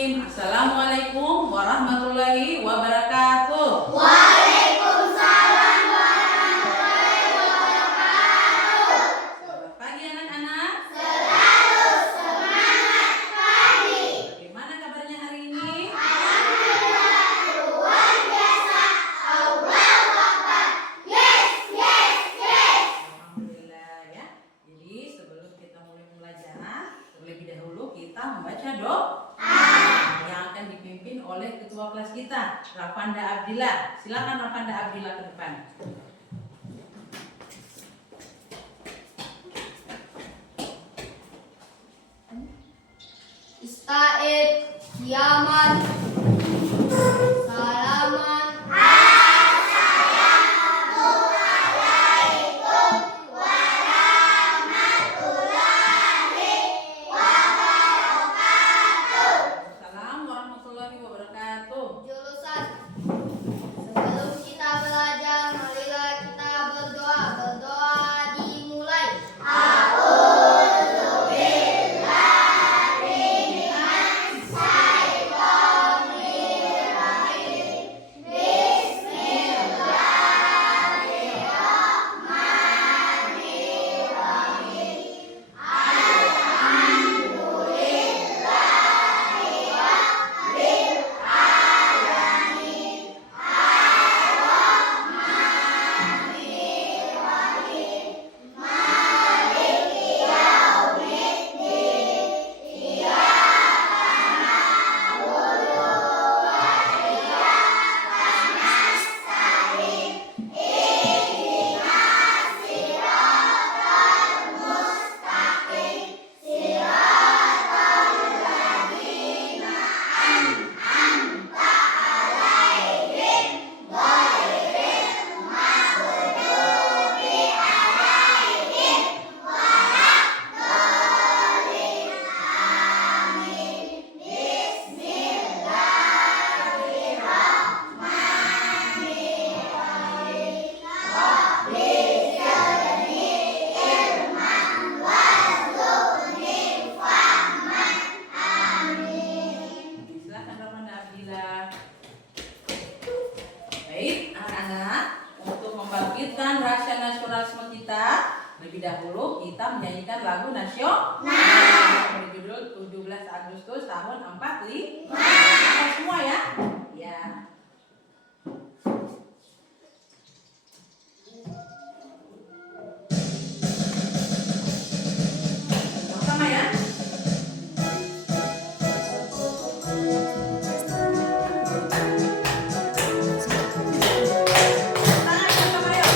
Bismillahirrahmanirrahim. Assalamualaikum warahmatullahi wabarakatuh. Waalaikumsalam warahmatullahi wabarakatuh. Selamat pagi anak-anak. Selalu semangat pagi. Bagaimana kabarnya hari ini? Alhamdulillah luar biasa. Allahu Akbar. Yes, yes, yes. Alhamdulillah ya. Jadi sebelum kita mulai belajar, terlebih dahulu kita membaca doa yang akan dipimpin oleh ketua kelas kita, Rafanda Abdillah. Silakan Rafanda Abdillah ke depan. Ista'id, Yaman, Salaman. Assalamualaikum warahmatullahi wabarakatuh. Jurusan. Sebelum kita belajar, marilah kita berdoa. Berdoa dimulai. Silakan Rafanda Abdillah. Baik, anak-anak, untuk membangkitkan rasa nasionalisme kita, lebih dahulu kita menyanyikan lagu nasional berjudul 17 Agustus tahun 45. Kita semua ya? Ya. Sama ya? Tangan sama ya.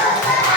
Selalu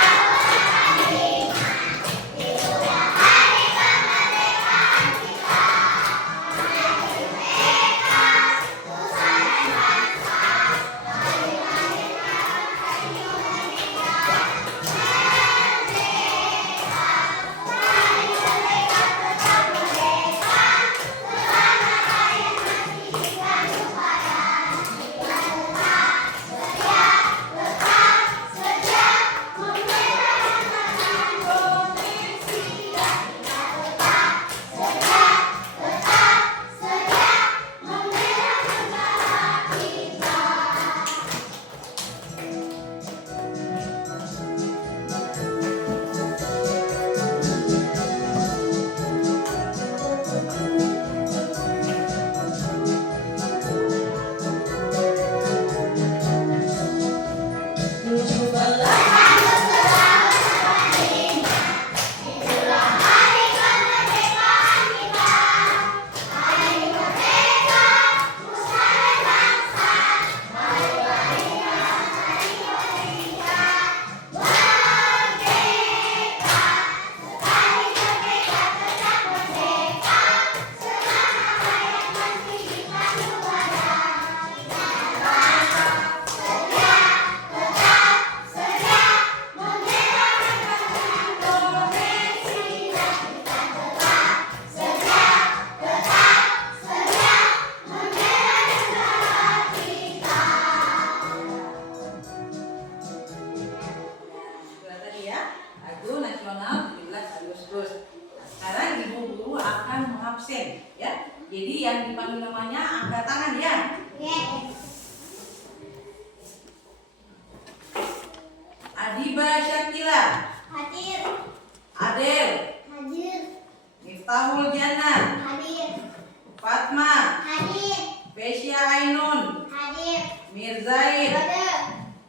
Syakila. Hadir. Adel. Hadir. Miftahul Jannah. Hadir. Fatma. Hadir. Fesya Ainun. Hadir. Mirzain. Hadir.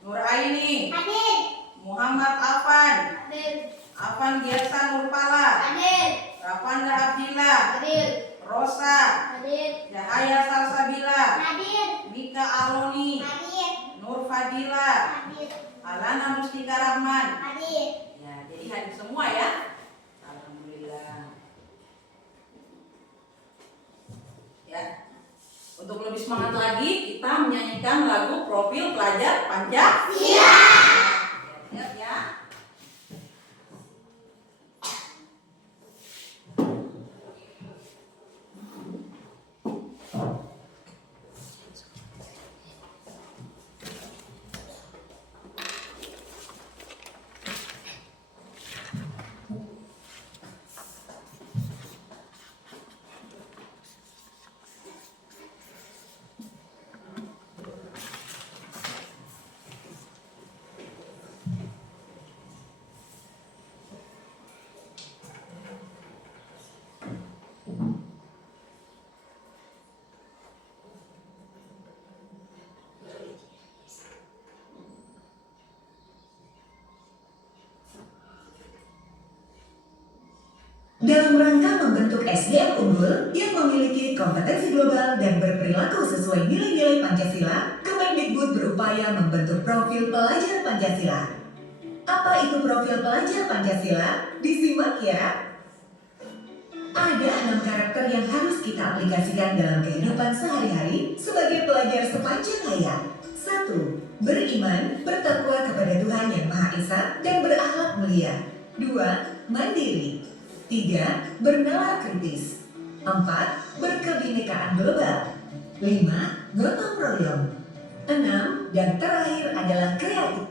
Nuraini. Hadir. Muhammad Afan. Hadir. Afan Giasa Nurpala. Hadir. Rafanda Abdillah. Hadir. Rosa. Hadir. Cahaya Salsabila. Hadir. Mika Aloni. Hadir. Nur Fadila. Hadir. Alana Mustika Rahman. Hadir. Ya, jadi hadir semua ya. Alhamdulillah. Ya. Untuk lebih semangat lagi, kita menyanyikan lagu Profil Pelajar Pancasila. Siap ya. Dalam rangka membentuk SDM unggul yang memiliki kompetensi global dan berperilaku sesuai nilai-nilai Pancasila, Kemendikbud berupaya membentuk profil pelajar Pancasila. Apa itu profil pelajar Pancasila? Disimak ya. Ada 6 karakter yang harus kita aplikasikan dalam kehidupan sehari-hari sebagai pelajar sepanjang hayat. 1. Beriman, bertakwa kepada Tuhan Yang Maha Esa dan berakhlak mulia. 2. Mandiri. 3. Bernalar kritis. 4. Berkebinekaan global. 5. Gotong royong. 6. Dan terakhir adalah kreatif.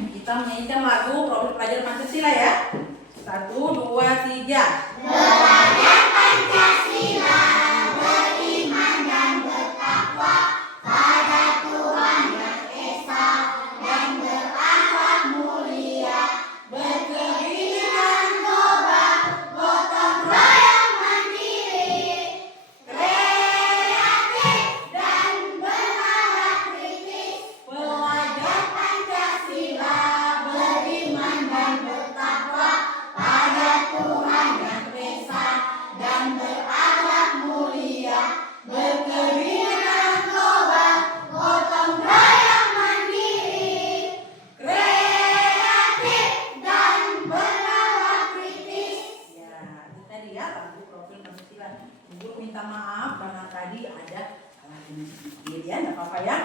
Ya, kita menyanyikan lagu Profil Pelajar Pancasila ya. 1, 2, 3. Belajar Pancasila, beriman dan bertakwa pada Tuhan Yang Esa dan berakhlak mulia, berkebinekaan global, gotong royong mandiri, kreatif dan berakhlak kritis. Pelajar Pancasila, beriman dan bertakwa pada Tuhan Yang Esa dan berakhlak mulia, berkebinekaan global, gotong royong mandiri, kreatif dan berakhlak kritis. Ya, itu tadi ya lagu Profil Pancasila. Ibu minta maaf karena tadi ada lagu sedikit ya, nggak apa-apa ya.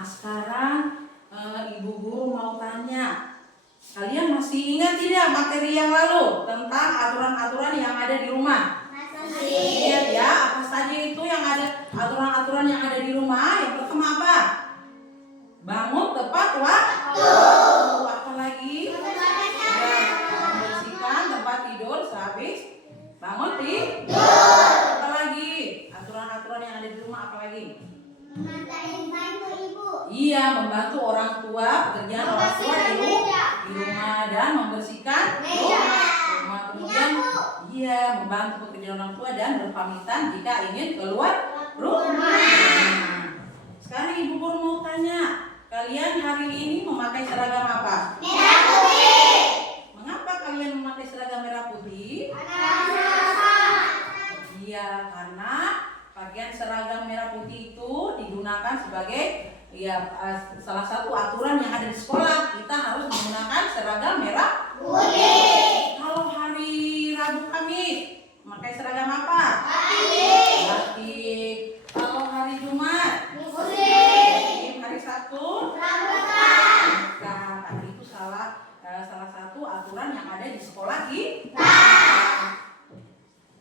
Sekarang Ibu Guru mau tanya, kalian masih ingat tidak materi yang lalu tentang aturan-aturan yang ada di rumah? Ingat ya, apa saja itu yang ada, aturan-aturan yang ada di rumah? Yang pertama apa? Bangun tepat waktu. Apa lagi? Ya, membersihkan tempat tidur sehabis bangun tidur. Apa lagi? Aturan-aturan yang ada di rumah apa lagi? Bantu ibu. Iya, membantu orang tua, pekerjaan orang tua di rumah dan membersihkan rumah. Kemudian iya, membantu pekerjaan orang tua dan berpamitan jika ingin keluar rumah. Nah, sekarang Ibu Guru mau tanya, kalian hari ini memakai seragam apa? Merah putih. Mengapa kalian memakai seragam merah putih? Iya, karena pakaian seragam merah putih itu digunakan sebagai salah satu aturan yang ada di sekolah. Kita harus menggunakan seragam merah Putih. Kalau hari Rabu Kamis memakai seragam apa? Batik. Kalau hari Jumat Putih. hari Sabtu Pramuka. nah, itu salah satu aturan yang ada di sekolah kita.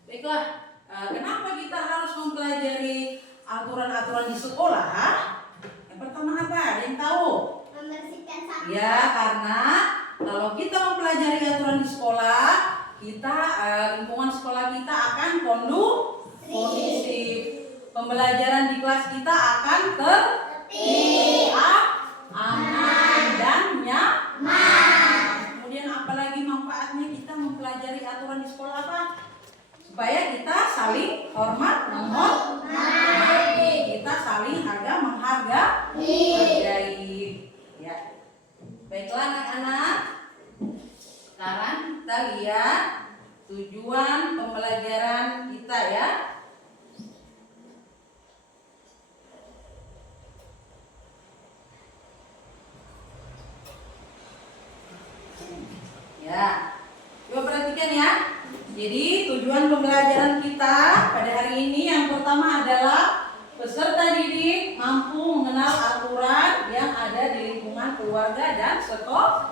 Baiklah, kenapa kita harus mempelajari aturan-aturan di sekolah? Yang pertama apa? Ada yang tahu? Membersihkan sampah. Ya, karena kalau kita pembelajaran di kelas kita akan tertib, aman, dan nyaman. Kemudian apalagi manfaatnya kita mempelajari aturan di sekolah apa? Supaya kita saling hormat, menghormati, kita saling menghargai. Ya. Baiklah anak-anak, sekarang kita lihat tujuan pembelajaran kita ya. Ya, coba perhatikan ya. Jadi tujuan pembelajaran kita pada hari ini yang pertama adalah peserta didik mampu mengenal aturan yang ada di lingkungan keluarga dan sekolah.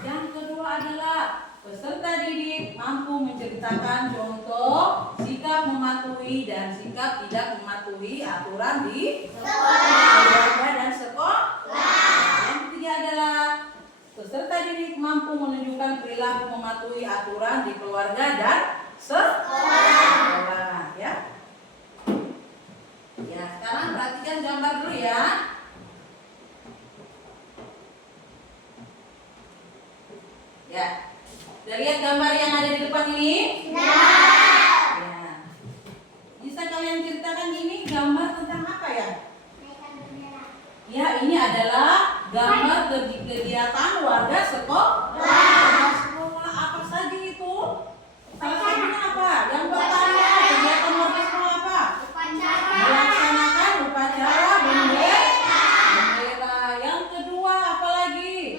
Yang kedua adalah peserta didik mampu menceritakan contoh sikap mematuhi dan sikap tidak mematuhi aturan di keluarga dan sekolah. Yang ketiga adalah peserta didik mampu menunjukkan perilaku mematuhi aturan di keluarga dan sekolah. Ya. Ya, sekarang perhatikan gambar dulu ya. Ya. Sudah lihat gambar yang ada di depan ini? Ya. Bisa kalian ceritakan ini gambar tentang apa ya? Ya, ini adalah gambar kegiatan warga sekolah. Sekolah apa saja itu? Salah satunya apa? Yang pertama, kegiatan warga sekolah apa? Melaksanakan upacara bendera. Yang kedua apa lagi?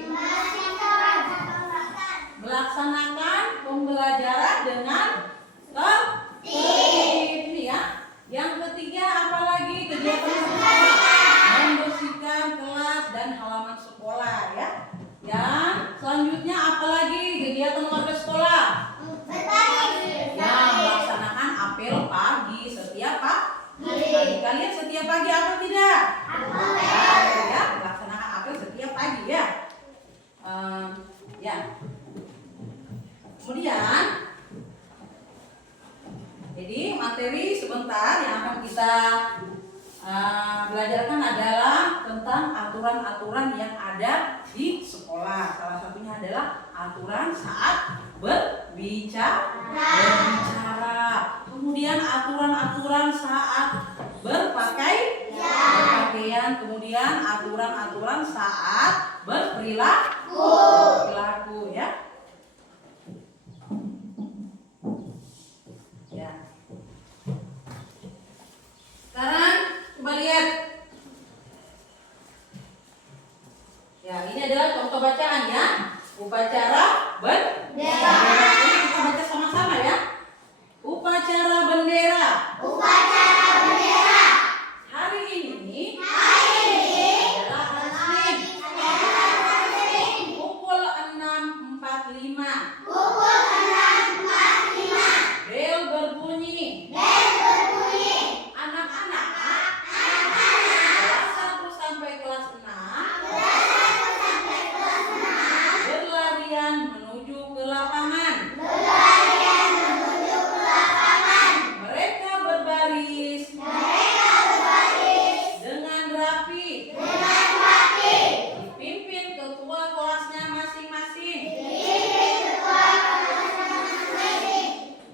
Melaksanakan pembelajaran dengan tertib. Ini ya. Yang ketiga apa lagi? Kegiatan sekolah. Membersihkan kelas dan halaman sekolah ya. Yang selanjutnya apa lagi kegiatan warga sekolah? Ya, melaksanakan apel pagi setiap pagi. Kalian setiap pagi apa tidak? Ya, melaksanakan apel setiap pagi ya. Ya. Kemudian, jadi materi sebentar yang akan kita belajarkan adalah tentang aturan-aturan yang ada di sekolah. Salah satunya adalah aturan saat berbicara. Kemudian aturan-aturan saat berpakaian. Kemudian aturan-aturan saat berperilaku ya. Ya. Sekarang coba lihat. Ya, ini adalah contoh bacaan ya. Upacara bendera. Ini kita baca sama-sama ya. Upacara bendera. Hari ini adalah hari Senin. Pukul 6.45. Bel berbunyi. Anak-anak kelas 1 sampai kelas 6 berlarian menuju ke lapangan. Mereka berbaris dengan rapi. Dipimpin ketua kelasnya masing-masing.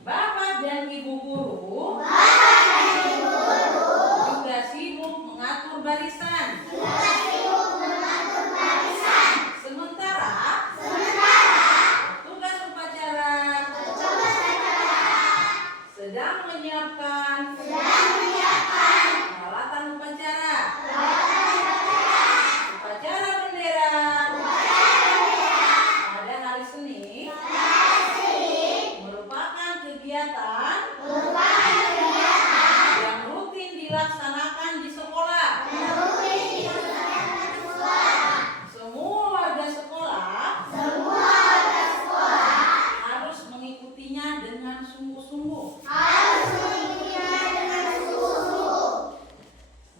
Bapak dan Ibu guru juga sibuk mengatur barisan. Sementara tugas upacara sedang menyiapkan peralatan upacara. Upacara bendera pada hari Senin merupakan kegiatan yang rutin dilaksanakan di sekolah. Semua warga sekolah harus mengikutinya dengan sungguh-sungguh.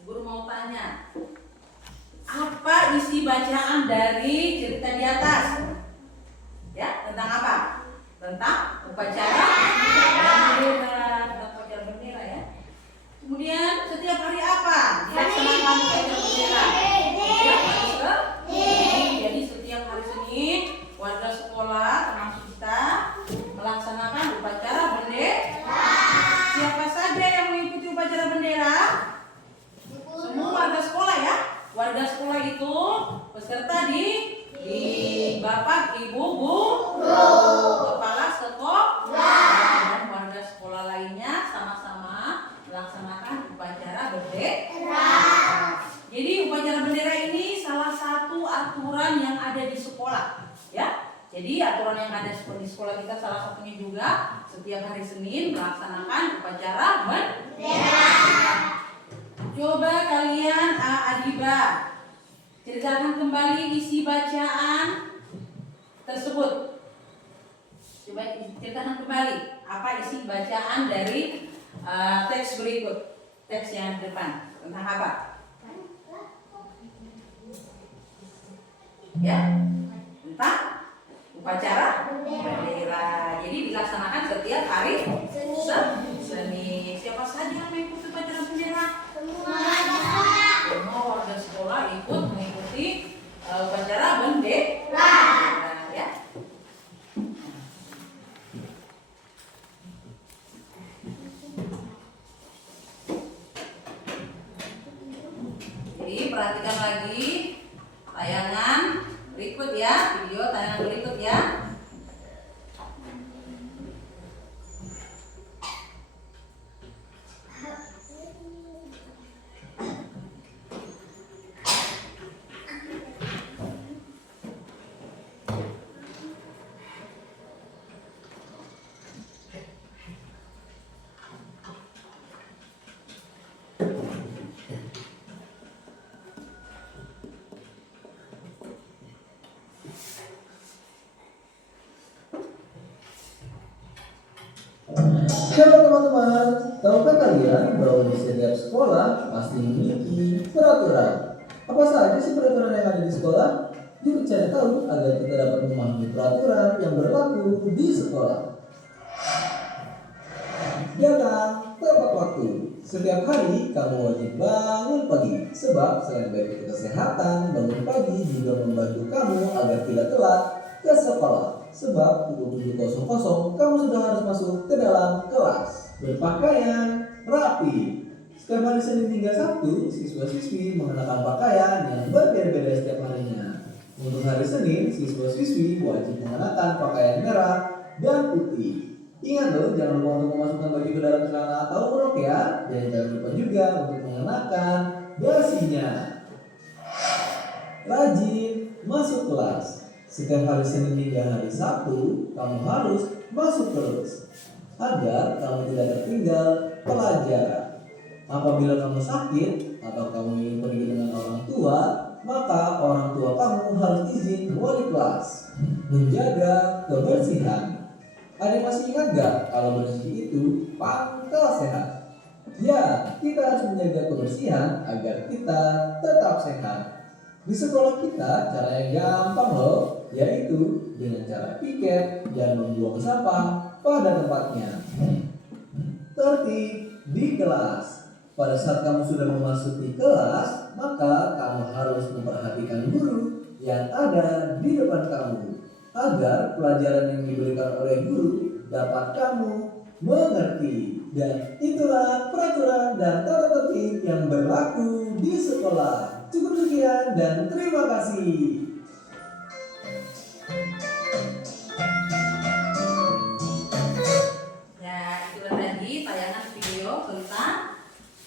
Guru mau tanya, apa isi bacaan dari cerita di atas? Ya, tentang apa? Tentang upacara bendera. Tentang upacara bendera ya. Kemudian upacara bendera. Setiap hari Senin. Jadi setiap hari Senin warga sekolah termasuk kita melaksanakan upacara bendera. Siapa saja yang mengikuti upacara bendera? Semua warga sekolah ya. Warga sekolah itu peserta di Bapak, Ibu, Guru, Kepala Sekolah, dan warga sekolah lainnya sama-sama melaksanakan upacara bendera. Jadi upacara bendera ini salah satu aturan yang ada di sekolah, ya. Jadi aturan yang ada di sekolah kita salah satunya juga setiap hari Senin melaksanakan upacara bendera. Coba kalian Adiba ceritakan kembali isi bacaan tersebut. Coba ceritakan kembali apa isi bacaan dari teks berikut. Teks yang di depan tentang apa? Ya, tentang upacara bendera. Jadi dilaksanakan setiap hari Senin. Siapa saja yang mengikuti upacara bendera? Semua warga sekolah ikut mengikuti upacara bendera. Ya. Jadi perhatikan lagi tayangan berikut ya, video tayangan berikut ya. Halo teman-teman, tahukah kalian bahwa di setiap sekolah pasti memiliki peraturan? Apa saja sih peraturan yang ada di sekolah? Yuk cari tahu agar kita dapat memahami peraturan yang berlaku di sekolah. Datang tepat waktu. Setiap hari kamu wajib bangun pagi, sebab selain baik untuk kesehatan, bangun pagi juga membantu kamu agar tidak telat ke sekolah. Sebab pukul 7.00 kamu sudah harus masuk ke dalam kelas. Berpakaian rapi. Setiap hari Senin hingga Sabtu, siswa-siswi mengenakan pakaian yang berbeda-beda setiap harinya. Untuk hari Senin, siswa-siswi wajib mengenakan pakaian merah dan putih. Ingat loh, jangan lupa untuk memasukkan baju ke dalam celana atau rok ya. Dan jangan lupa juga untuk mengenakan dasinya. Rajin masuk kelas. Setiap hari Senin hingga hari Sabtu, kamu harus masuk terus agar kamu tidak tertinggal pelajaran. Apabila kamu sakit atau kamu ingin pergi dengan orang tua, maka orang tua kamu harus izin wali kelas. Menjaga kebersihan. Ada masih ingat gak kalau bersih itu pangkal sehat? Ya, kita harus menjaga kebersihan agar kita tetap sehat. Di sekolah kita cara yang gampang loh, yaitu dengan cara piket dan membuang sampah pada tempatnya. Tertib di kelas. Pada saat kamu sudah memasuki kelas, maka kamu harus memperhatikan guru yang ada di depan kamu agar pelajaran yang diberikan oleh guru dapat kamu mengerti. Dan itulah peraturan dan tata tertib yang berlaku di sekolah. Cukup sekian dan terima kasih. Ya, itulah tadi tayangan video tentang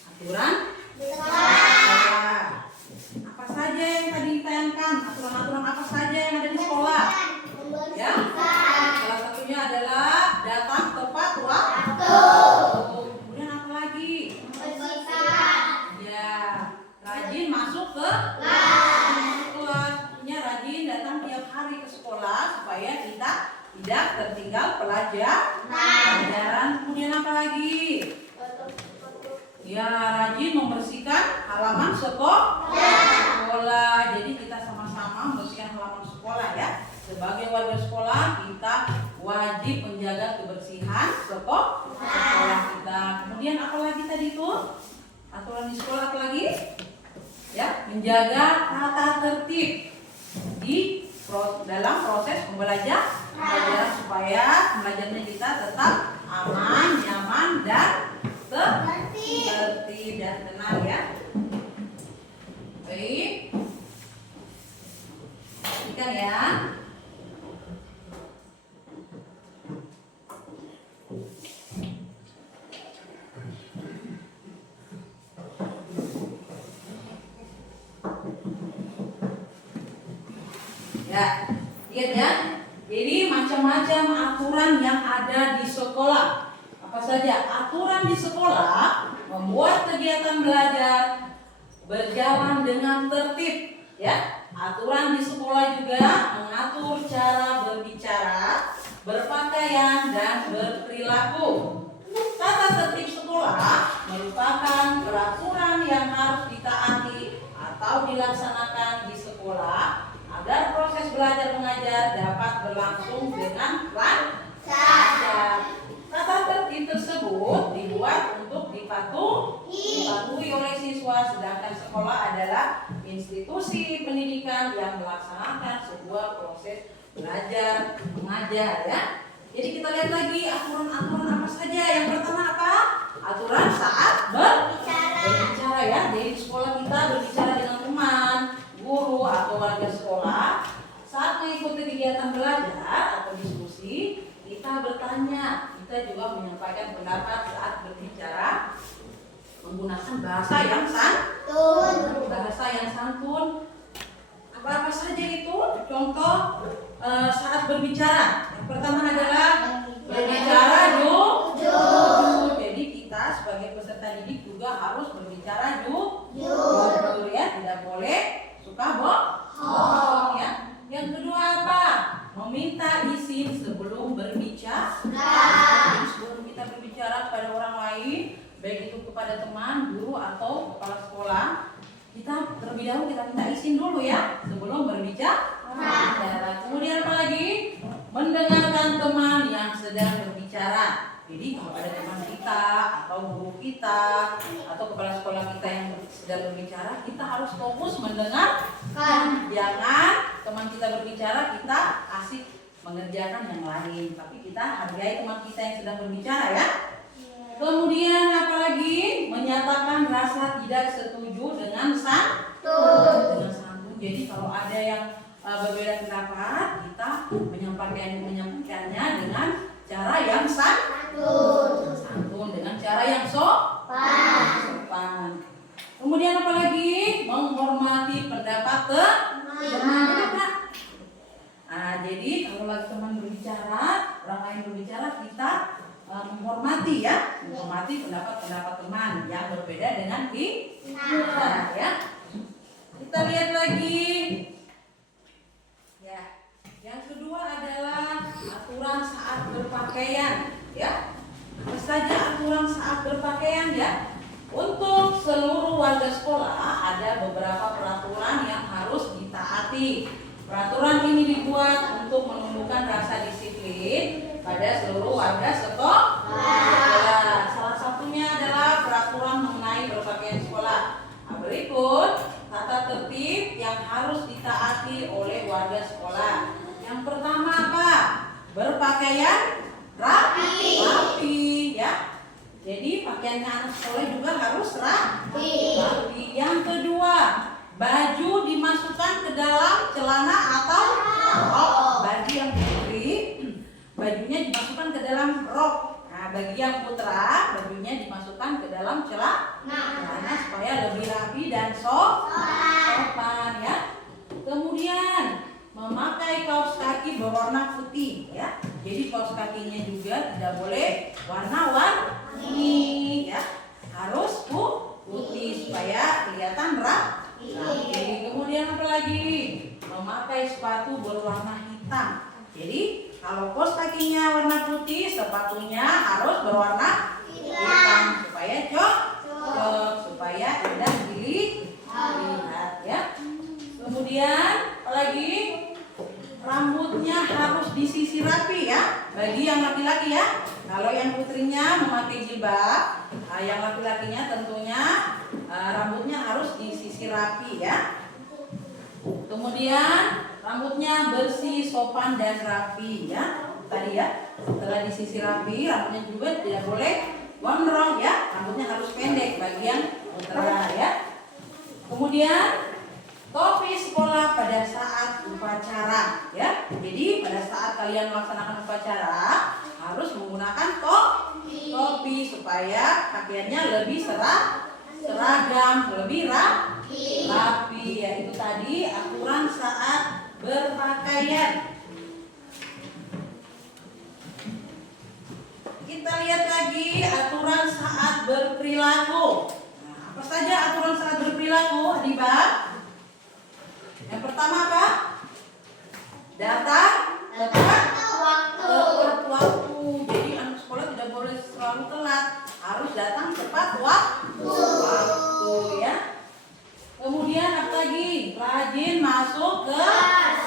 aturan Sekolah. apa saja yang tadi ditayangkan, aturan-aturan apa saja yang ada di sekolah. Ya, salah satunya adalah datang tepat waktu. Kemudian apa lagi? Ya, rajin masuk ke kelas. Tentunya rajin datang tiap hari ke sekolah supaya kita tidak tertinggal pelajaran. Kemudian apa lagi? Ya, rajin membersihkan halaman sekolah. Jadi kita sama-sama membersihkan halaman sekolah ya. Sebagai warga sekolah kita wajib menjaga kebersihan sekolah kita. Kemudian apa lagi tadi itu? Aturan di sekolah apa lagi? ya, menjaga tata tertib dalam proses pembelajaran supaya pembelajarannya kita tetap aman, nyaman, dan tertib dan tenang ya. Baik, perhatikan ya. Ya, lihat ya. Jadi macam-macam aturan yang ada di sekolah. Apa saja aturan di sekolah membuat kegiatan belajar berjalan dengan tertib. Ya, aturan di sekolah juga mengatur cara berbicara, berpakaian, dan berperilaku. Tata tertib sekolah merupakan peraturan yang harus ditaati atau dilaksanakan di sekolah agar proses belajar mengajar dapat berlangsung dengan lancar. Tata tertib tersebut dibuat untuk dipatuhi oleh siswa, sedangkan sekolah adalah institusi pendidikan yang melaksanakan sebuah proses belajar mengajar ya. Jadi kita lihat lagi aturan-aturan apa saja. Yang pertama apa? Aturan saat berbicara ya. Jadi di sekolah kita berbicara dengan teman, guru atau warga sekolah. Saat mengikuti kegiatan belajar atau diskusi, kita bertanya, kita juga menyampaikan pendapat saat berbicara menggunakan bahasa yang santun. Apa saja itu? Contoh saat berbicara. Yang pertama adalah berbicara jujur. Jadi kita sebagai peserta didik juga harus berbicara jujur ya, tidak boleh suka bohong ya. Yang kedua apa? Meminta izin sebelum berbicara. Jadi sebelum kita berbicara kepada orang lain, baik itu kepada teman, guru atau kepala sekolah, kita terlebih dahulu kita minta izin dulu ya sebelum berbicara. Kemudian apa lagi? Mendengarkan teman yang sedang berbicara. Jadi kalau ada teman kita atau guru kita atau kepala sekolah kita yang sedang berbicara, kita harus fokus mendengarkan. Jangan teman kita berbicara kita asik mengerjakan yang lain, tapi kita hargai teman kita yang sedang berbicara ya. Kemudian apalagi? Menyatakan rasa tidak setuju dengan santun. Jadi kalau ada yang berbeda pendapat, kita menyampaikannya dengan cara yang santun, dengan cara yang sopan. Kemudian apalagi? Menghormati pendapat teman. Jadi kalau lagi teman berbicara, orang lain berbicara, kita menghormati ya, menghormati pendapat teman yang berbeda dengan kita ya. Kita lihat lagi ya. Yang kedua adalah aturan saat berpakaian ya. Apa saja aturan saat berpakaian ya? Untuk seluruh warga sekolah ada beberapa peraturan yang harus ditaati. Peraturan ini dibuat untuk menumbuhkan rasa disiplin pada seluruh warga sekolah. Salah satunya adalah peraturan mengenai berpakaian sekolah. Berikut tata tertib yang harus ditaati oleh warga sekolah. Yang pertama apa? Berpakaian rapi ya. Jadi pakaiannya anak sekolah juga harus rapi. Yang kedua, baju dimasukkan ke dalam celana atau rok. Bagi yang putri, bajunya dimasukkan ke dalam rok. Nah, bagi yang putra, bajunya dimasukkan ke dalam celana supaya lebih rapi dan sopan ya. Kemudian memakai kaos kaki berwarna putih ya. Jadi kaos kakinya juga tidak boleh warna-warni ya. Harus putih supaya kelihatan rapi. Kemudian apa lagi? Memakai sepatu berwarna hitam. Jadi kalau kaos kakinya warna putih, sepatunya harus berwarna hitam supaya cocok, supaya indah dilihat ya. Kemudian apalagi? Rambutnya harus disisir rapi ya. Bagi yang laki-laki ya. Kalau yang putrinya memakai jilbab, yang laki-lakinya tentunya rambutnya harus disisir rapi ya. Kemudian rambutnya bersih, sopan dan rapi ya. Tadi ya, setelah disisir rapi, rambutnya juga tidak boleh gondrong ya. Rambutnya harus pendek bagian utara ya. Kemudian topi sekolah pada saat upacara ya. Jadi pada saat kalian melaksanakan upacara harus menggunakan topi supaya pakaiannya lebih seragam, lebih rapi ya. Itu tadi aturan saat berpakaian. Kita lihat lagi aturan saat berperilaku. Nah, apa saja aturan saat berperilaku, Adiba? Yang pertama apa? Datang tepat waktu. Jadi anak sekolah tidak boleh selalu telat, harus datang tepat waktu ya. Kemudian apa lagi? Rajin masuk ke kelas.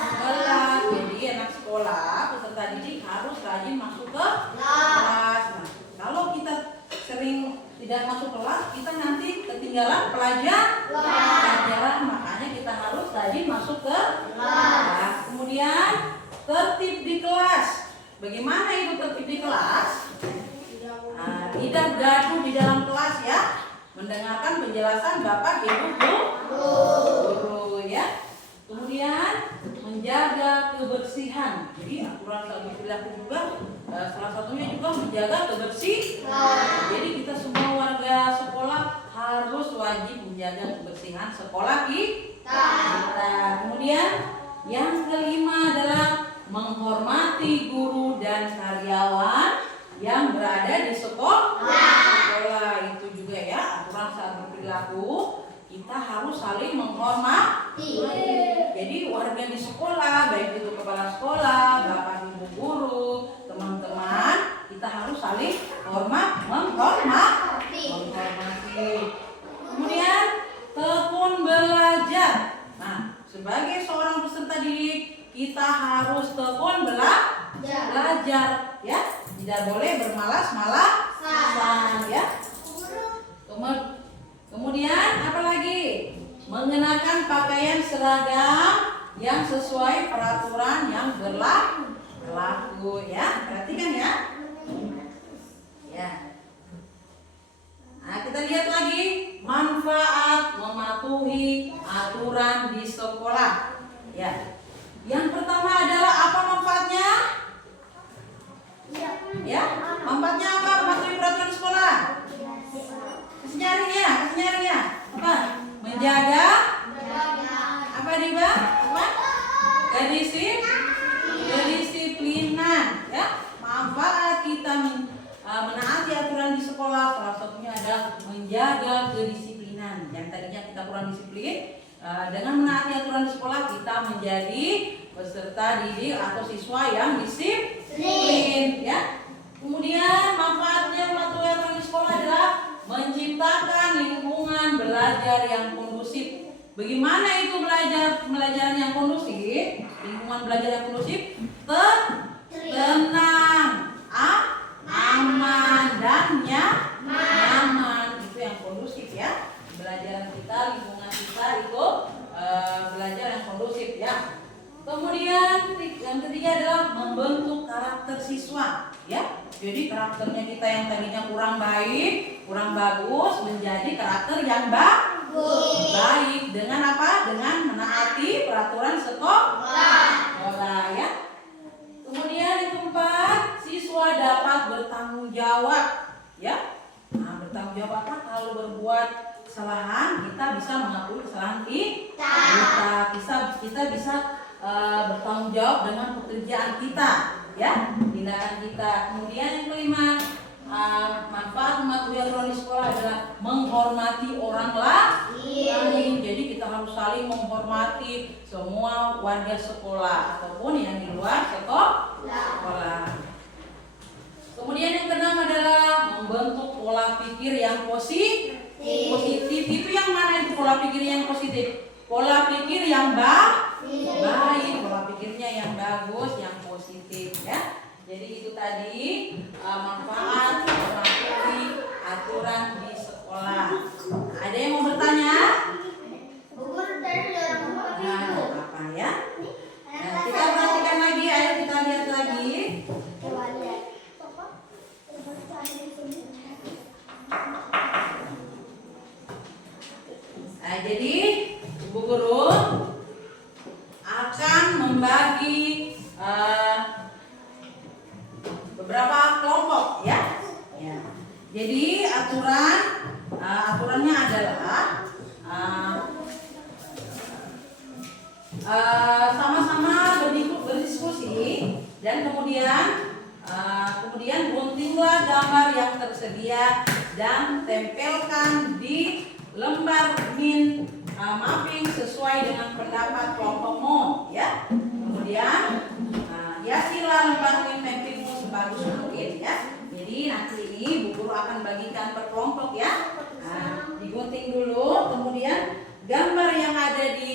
Jadi anak sekolah, peserta didik harus rajin masuk ke kelas. Nah, kalau kita sering tidak masuk kelas, kita nanti ketinggalan pelajaran. Makanya kita harus rajin masuk ke kelas. Kemudian tertib di kelas. Bagaimana itu tertib di kelas? Nah, tidak gaduh di dalam kelas ya. Mendengarkan penjelasan Bapak Ibu guru ya. Kemudian menjaga kebersihan. Jadi aturan saat berperilaku juga salah satunya juga menjaga kebersihan. Jadi kita semua warga sekolah harus wajib menjaga kebersihan sekolah kita. Kemudian yang kelima adalah menghormati guru dan karyawan yang berada di sekolah. Itu juga ya aturan saat berperilaku. Kita harus saling menghormati. Jadi warga di sekolah, baik itu kepala sekolah, bapak ibu guru, teman-teman, kita harus saling menghormati. Kemudian tekun belajar. Nah, sebagai seorang peserta didik, kita harus tekun belajar, ya. Tidak boleh bermalas-malasan, ya. Kemudian apa lagi? Mengenakan pakaian seragam yang sesuai peraturan yang berlaku, ya. Perhatikan ya. Ya. Nah, kita lihat lagi manfaat mematuhi aturan di sekolah. Ya. Yang pertama adalah apa manfaatnya? Ya, manfaatnya apa? Mematuhi peraturan sekolah. Kasih nyarinya. Apa? Menjaga apa Diba? Apa? Kedisiplinan, ya. Manfaat kita menaati aturan di sekolah salah satunya adalah menjaga kedisiplinan. Yang tadinya kita kurang disiplin, dengan menaati aturan di sekolah kita menjadi peserta didik atau siswa yang disiplin, ya. Kemudian manfaatnya mematuhi aturan di sekolah adalah menciptakan lingkungan belajar yang kondusif. Bagaimana itu belajar yang kondusif? Lingkungan belajar yang kondusif tenang, aman dan nyaman. Itu yang kondusif, ya. Belajar kita, lingkungan kita itu belajar yang kondusif, ya. Kemudian yang ketiga adalah membentuk karakter siswa, ya. Jadi karakternya kita yang tadinya kurang baik, kurang bagus menjadi karakter yang baik dengan apa? Dengan menaati peraturan sekolah, ya. Kemudian yang keempat, siswa dapat bertanggung jawab, ya. Nah, bertanggung jawab apa? Kalau berbuat kesalahan, kita bisa mengakui kesalahan kita bisa bertanggung jawab dengan pekerjaan kita, ya, tindakan kita. Kemudian yang kelima, manfaat mematuhi aturan di sekolah adalah menghormati orang lain. Jadi kita harus saling menghormati semua warga sekolah ataupun yang di luar sekolah. Kemudian yang keenam adalah membentuk pola pikir yang positif. Itu yang mana itu pola pikir yang positif? Pola pikir yang baik, pola pikirnya yang bagus, yang positif, ya. Jadi itu tadi manfaat mematuhi aturan di sekolah. sekolah. Ada yang mau bertanya? Nah, apa ya? Nah, kita perhatikan lagi, ayo kita lihat lagi. Nah, jadi Ibu Guru akan membagi beberapa kelompok ya. Ya. Jadi aturannya adalah sama-sama berdiskusi dan kemudian guntinglah gambar yang tersedia dan tempelkan di lembar mapping sesuai dengan pendapat kelompokmu ya. Kemudian hiasilah lembar mappingmu sebagus mungkin ya. Jadi nanti ini Bu Guru akan bagikan per kelompok ya. Digunting dulu, kemudian gambar yang ada di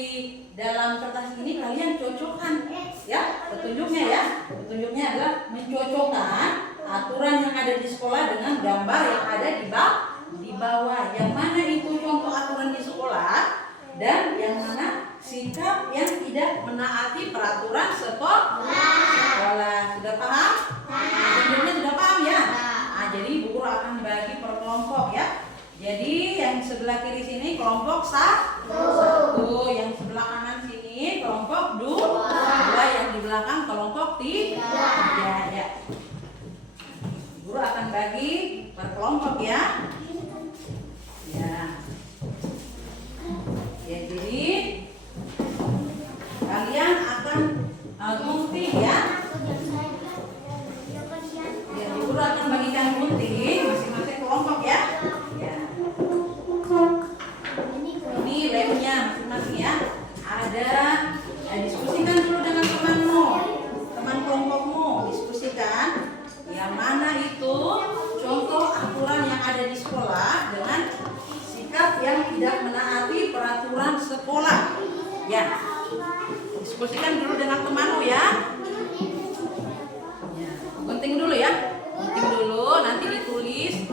dalam kertas ini kalian cocokkan ya. Petunjuknya adalah mencocokkan aturan yang ada di sekolah dengan gambar yang ada di bawah. Yang mana itu contoh aturan di sekolah dan yang mana sikap yang tidak menaati peraturan sekolah. Sudah paham? Petunjuknya sudah paham ya? Jadi Bu Guru akan bagi per kelompok ya. Jadi yang sebelah kiri sini kelompok 1, yang sebelah kanan sini kelompok 2, yang di belakang kelompok 3 ya. Guru akan bagi per kelompok ya. Ya, jadi kalian akan gunting ya. Guru akan bagikan gunting masing-masing kelompok ya. Ini lemnya masing-masing ya. Diskusikan dulu dengan teman kelompokmu, diskusikan yang mana itu contoh aturan yang ada di sekolah dengan sikap yang tidak menaati peraturan sekolah. Ya, diskusikan dulu dengan temanmu ya. Gunting dulu ya. Gunting dulu, nanti ditulis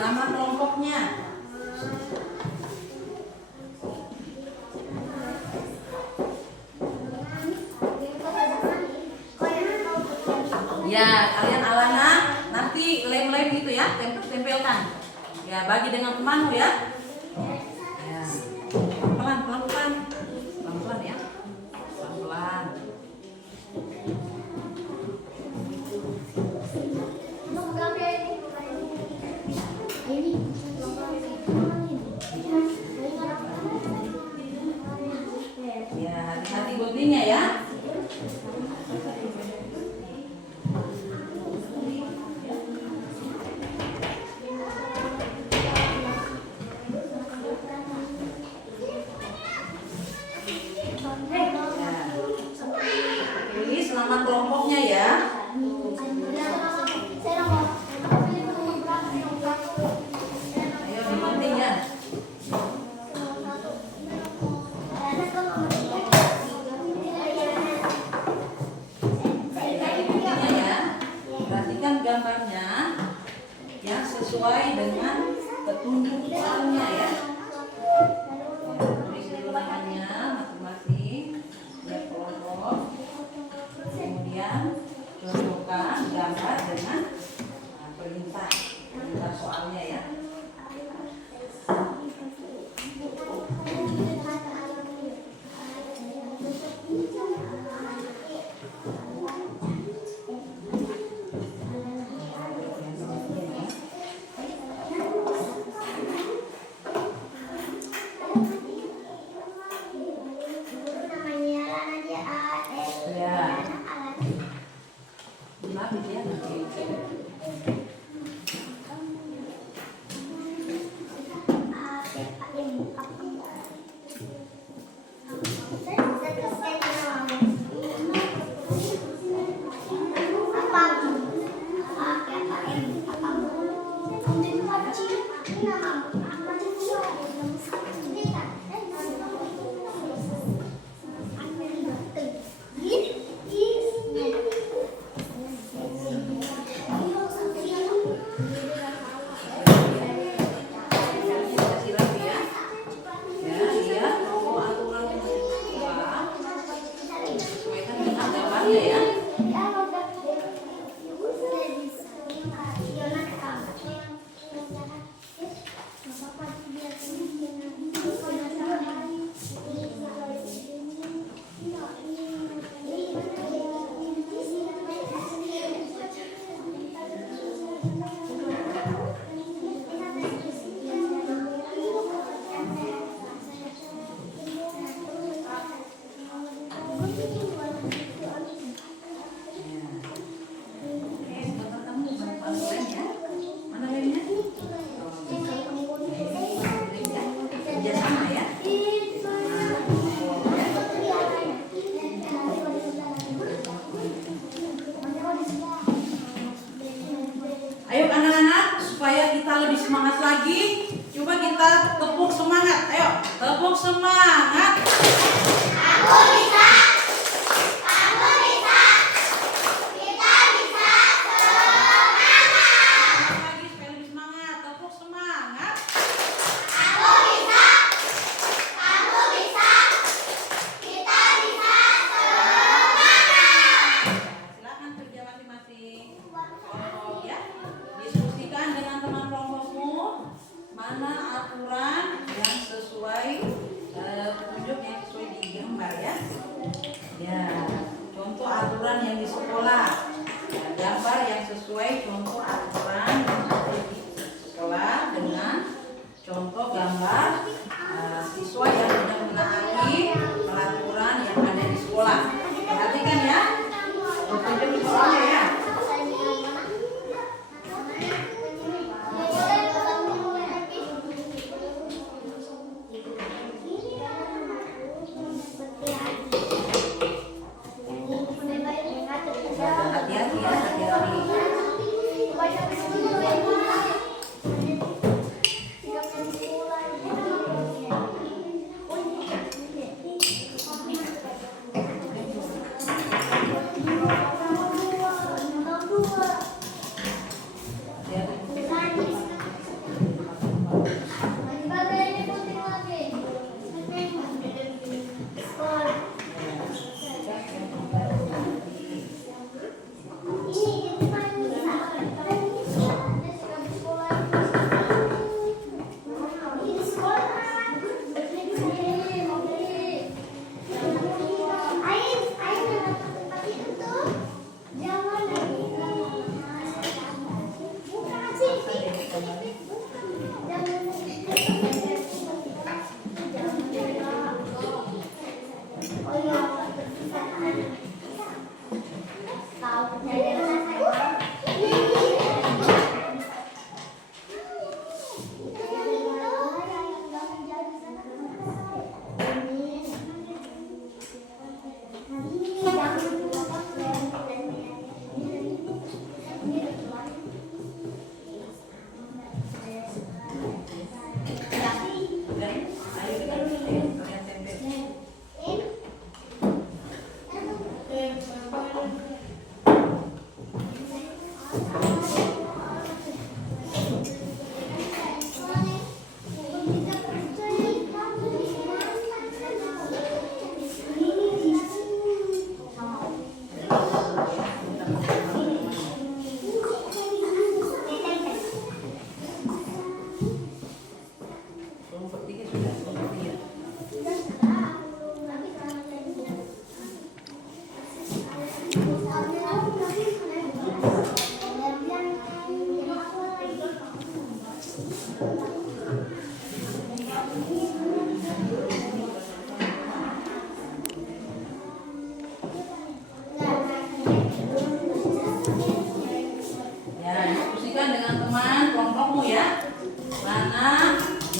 nama kelompoknya. Ya, kalian alana nanti lem-lem gitu ya, tempelkan. Ya, bagi dengan temanmu ya. Ya. Pelan-pelan ya. Pelan-pelan. Ya, hati-hati guntingnya ya. Tulis nama kelompoknya ya. Ayo digunting ya. Perhatikan gambarnya yang sesuai dengan petunjuk soalnya ya. Tulis dulu namanya masing-masing tiap kelompok. Kemudian cocokkan gambar dengan perintah soalnya ya. contohnya ya. Ayo anak-anak, supaya kita lebih semangat lagi, coba kita tepuk semangat. Ayo, tepuk semangat. Aku bisa. Kamu bisa. Kita bisa semangat. Lagi supaya lebih semangat, tepuk semangat. Aku bisa. Kamu bisa. Kita bisa semangat. Silakan kerja masing-masing. Kelompok ya. Diskusikan dengan teman kelompokmu mana aturan yang sesuai petunjuk yang sesuai di gambar ya. Ya, contoh aturan yang di sekolah. Ya, gambar yang sesuai contoh aturan yang ada di sekolah dengan contoh gambar siswa yang tidak menaati peraturan yang ada di sekolah. Perhatikan ya. Petunjuk di sekolahnya ya. Hati-hati ya, hati-hati.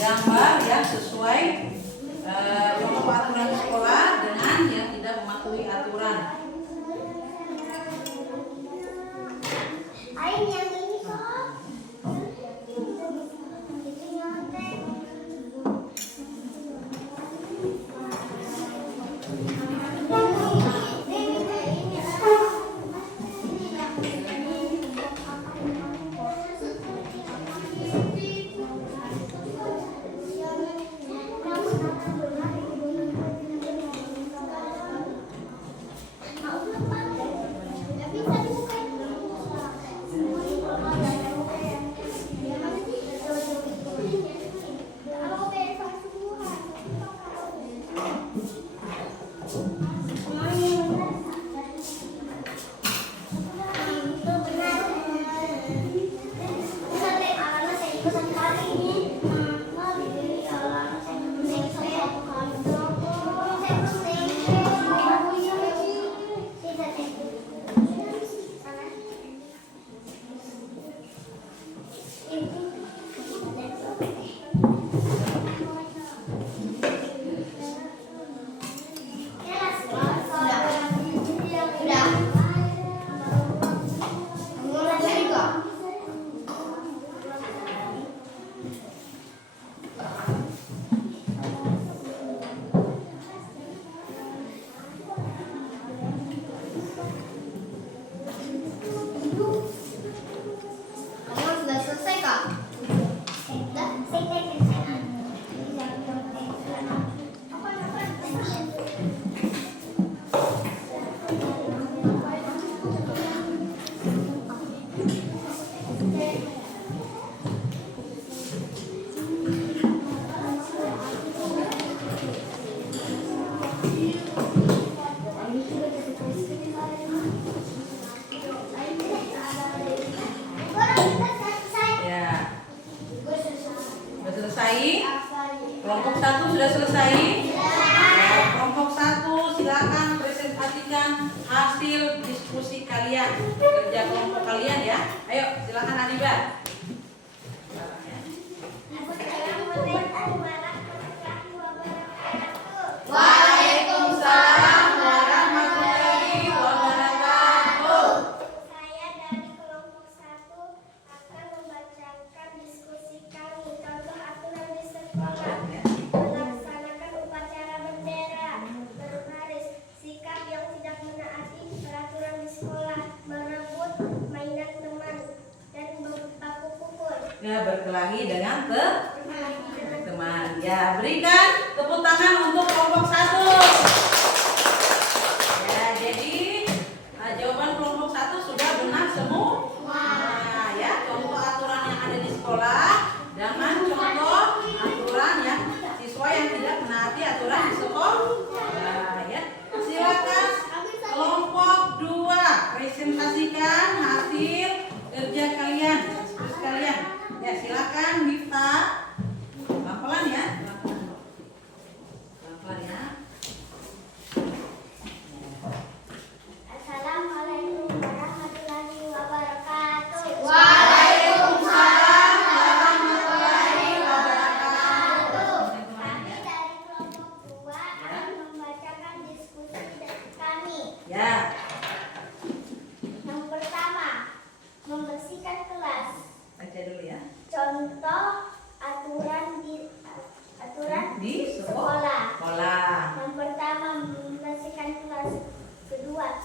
gambar yang sesuai contoh aturan sekolah dengan yang tidak mematuhi aturan. Ain yang ini kok. memperhatikan hasil diskusi kalian, kerja kelompok kalian ya. Ayo, silakan Haniba. Waalaikumsalam warahmatullahi wabarakatuh. Saya dari kelompok 1 akan membacakan diskusi kami. Contoh aturan di sekolah: melaksanakan upacara bendera, berbaris, sikap yang tidak menaati peraturan di sekolah, merebut mainan teman, dan baku pukul. Ya, berkelahi dengan teman. Ya, berikan tepuk tangan untuk kelompok 1. Ya, jadi jawaban kelompok 1 sudah benar semua. Nah, ya, contoh aturan yang ada di sekolah dengan contoh aturan yang siswa yang tidak menaati aturan di sekolah. Nah, ya. Silakan kelompok 2 presentasikan hasil kerja kalian, diskusi kalian. Ya, silakan Miftah. Pelan-pelan ya. Pelan-pelan ya. Assalamualaikum warahmatullahi wabarakatuh. Waalaikumsalam warahmatullahi wabarakatuh. Kami dari kelompok 2 akan membacakan diskusi kami. Ya, Yang pertama, membersihkan kelas. baca dulu ya. Contoh aturan Di sekolah. sekolah. Yang pertama, membersihkan kelas. Kedua,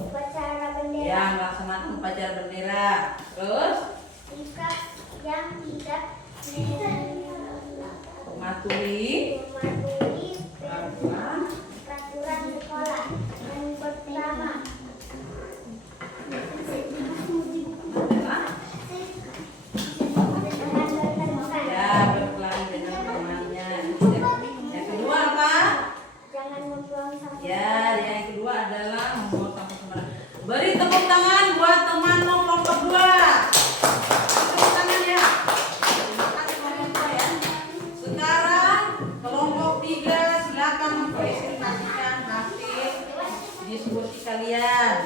upacara Ya, bendera. melaksanakan upacara bendera. Terus Sikap yang tidak mematuhi mematuhi peraturan. peraturan sekolah. Yang pertama, Ya, berkelahi dengan temannya. Yang kedua apa? jangan membuang sampah. Ya, yang kedua adalah membuang sampah sembarangan. Beri tepuk tangan buat teman kelompok 2. Tepuk tangan ya. Terima kasih kelompok 2 ya. Sekarang kelompok 3 silakan mempresentasikan hasil diskusi kalian.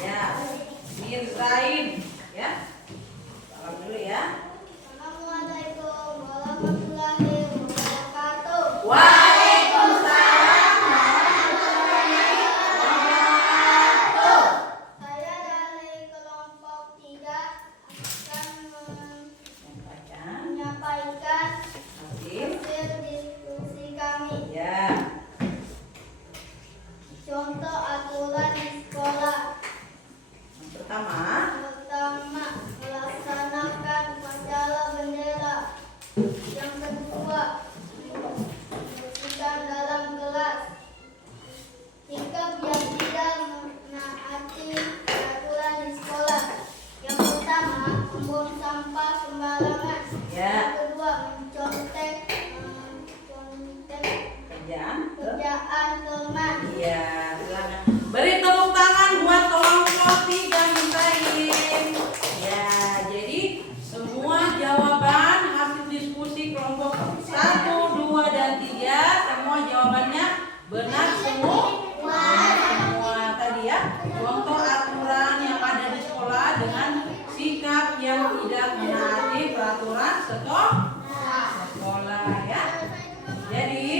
Ya, Mirzain ya. Salam dulu ya. Assalamualaikum warahmatullahi wabarakatuh. Waalaikumsalam warahmatullahi wabarakatuh. Saya dari kelompok 3 akan menyampaikan Hasil hasil diskusi kami. ya. Contoh aturan di sekolah. Yang pertama, Pertama, melaksanakan upacara bendera. Yang kedua, membersihkan dalam kelas. Sikap yang tidak menaati peraturan di sekolah. Yang pertama, membuang sampah sembarangan. Ya. Yang kedua, mencontek kerjaan teman. iya, silakan. Beri tepuk tangan buat kelompok 3 Mirzain. Ya, jadi semua jawaban hasil diskusi kelompok 1, 2, dan 3 semua jawabannya benar semua. Benar semua tadi ya. Contoh aturan yang ada di sekolah dengan sikap yang tidak menaati peraturan sekolah ya. Jadi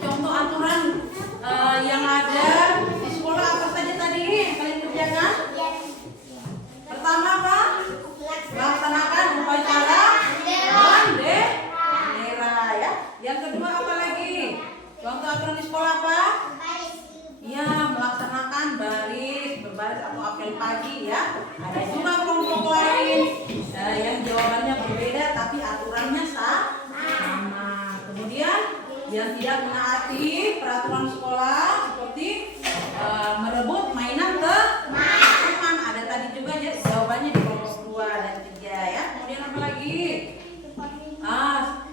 contoh aturan yang ada di sekolah apa saja tadi yang kalian kerjakan? Pertama apa? Melaksanakan upacara bendera ya. Yang kedua apa lagi? Contoh aturan di sekolah apa? Ya, melaksanakan berbaris atau apel pagi ya. Ada juga kelompok lain yang jawabannya berbeda tapi aturannya sama. Kemudian yang tidak menaati peraturan sekolah seperti merebut mainan teman. Ada tadi juga ya jawabannya di kelompok 2 dan 3 ya. Kemudian apa lagi?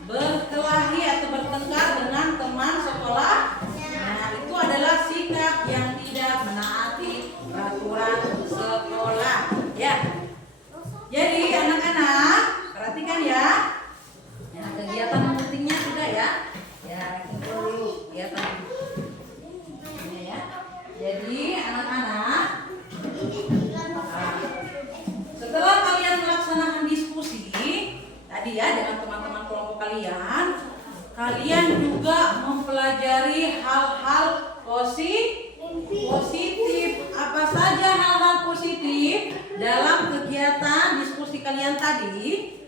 Berkelahi atau bertengkar dengan teman sekolah. Nah, itu adalah sikap yang tidak menaati peraturan sekolah ya. Jadi anak-anak perhatikan ya. Ya, kegiatan pentingnya sudah ya. Ya, itu dulu kegiatan Jadi anak-anak, setelah kalian melaksanakan diskusi tadi ya dengan teman-teman kelompok kalian, kalian juga mempelajari hal-hal positif. Apa saja hal-hal positif dalam kegiatan diskusi kalian tadi?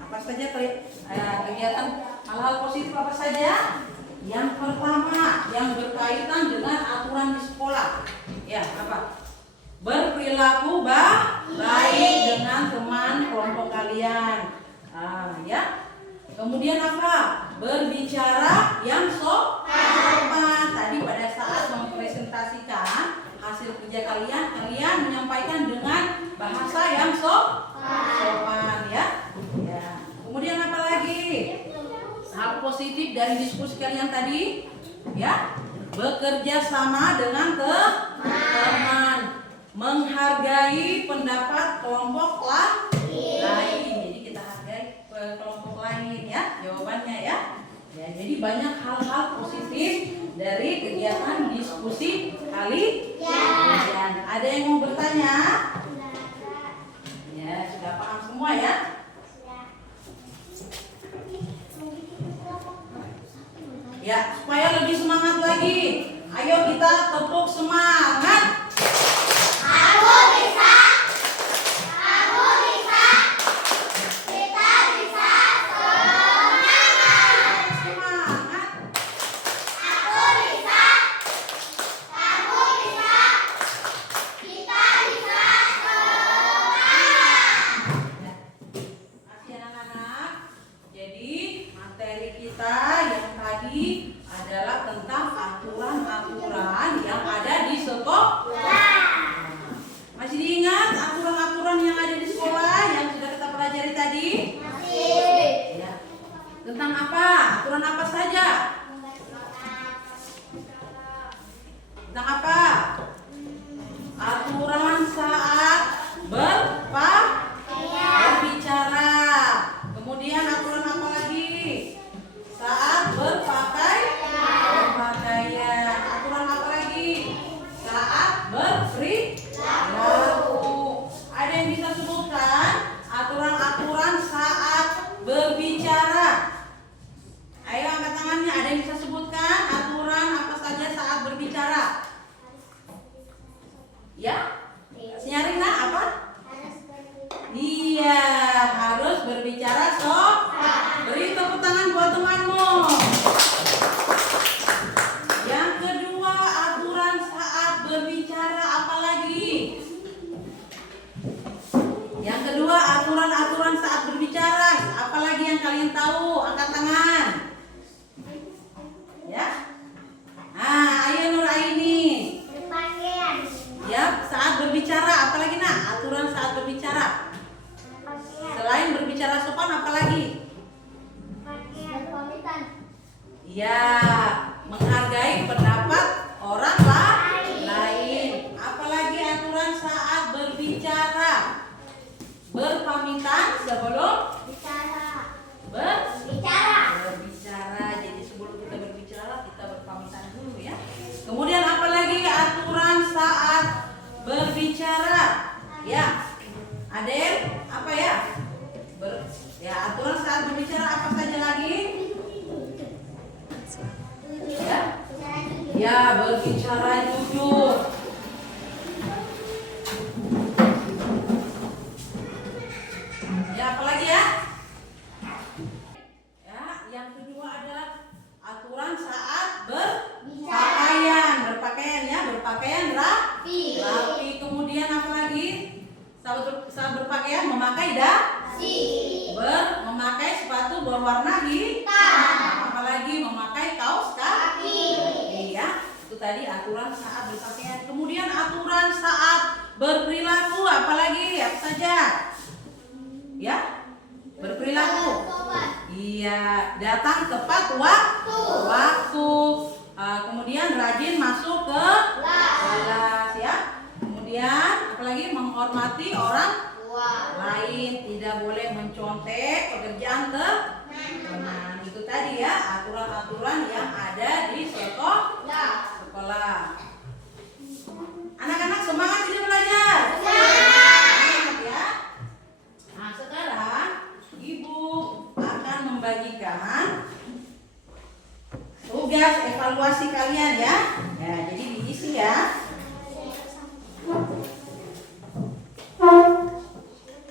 Apa saja kegiatan hal-hal positif apa saja? Yang pertama, yang berkaitan dengan aturan di sekolah. Ya, apa? Berperilaku baik dengan teman kelompok kalian. Ya. Kemudian apa? Berbicara yang sopan. Tadi pada saat mempresentasikan hasil kerja kalian menyampaikan dengan bahasa yang sopan ya. Ya. Kemudian apa lagi? Hal positif dari diskusi kalian tadi, ya, bekerja sama dengan teman, menghargai pendapat kelompok lain. Jadi kita hargai kelompok lain ya, jawabannya ya. Ya, jadi banyak hal-hal positif dari kegiatan diskusi kalian. Ada yang mau bertanya? Ya, sudah paham semua ya? Ya, supaya lebih semangat lagi. Ayo kita tepuk semangat. Aku bisa. Aku bisa. Kita bisa semangat. Semangat. Aku bisa. Aku bisa. Kita bisa semangat. Kasih anak-anak. Jadi materi kita yang tadi adalah tentang aturan-aturan yang ada di sekolah. Masih diingat aturan-aturan yang ada di sekolah yang sudah kita pelajari tadi? Ya. Tentang apa? Aturan apa saja? Tentang apa? Aturan saat berbicara. Kemudian aturan apa lagi? Saat berpakaian. Aturan apa lagi? Saat berperilaku. Ada yang bisa sebutkan aturan-aturan saat berbicara? Ayo angkat tangannya. Ada yang bisa sebutkan aturan apa saja saat berbicara? Ya? Sinyarina apa? Iya, harus berbicara beri tepuk tangan buat temanmu. Yang kedua, aturan saat berbicara apa lagi? Yang kedua, aturan-aturan saat berbicara apa lagi yang kalian tahu? Angkat tangan. Ya. Nah, ayo Nur Aini. Berpakaian. Ya, saat berbicara apa lagi nak? Aturan saat berbicara. Selain berbicara sopan apa lagi? Ya, menghargai pendapat orang lain. Apalagi aturan saat berbicara? Berpamitan sebelum berbicara. Jadi sebelum kita berbicara kita berpamitan dulu ya. Kemudian apalagi aturan saat berbicara? Ya, Adel, apa ya? Ya, aturan saat berbicara apa saja lagi? Ya, berbicara jujur. Ya, apalagi ya? Ya, yang kedua adalah aturan saat berpakaian. Berpakaian ya, berpakaian rapi. Kemudian apa lagi? Saat berpakaian memakai memakai sepatu berwarna hitam. Apalagi memakai kaos kaki. Ya, itu tadi aturan saat berpakaian. Kemudian aturan saat berperilaku apalagi? Apa saja? Ya, berperilaku. Iya, datang tepat waktu. Kemudian rajin masuk ke kelas ya. Kemudian apalagi menghormati orang lain, tidak boleh mencontek pekerjaan teman. Itu tadi ya aturan-aturan yang ada di sekolah. checklist ya.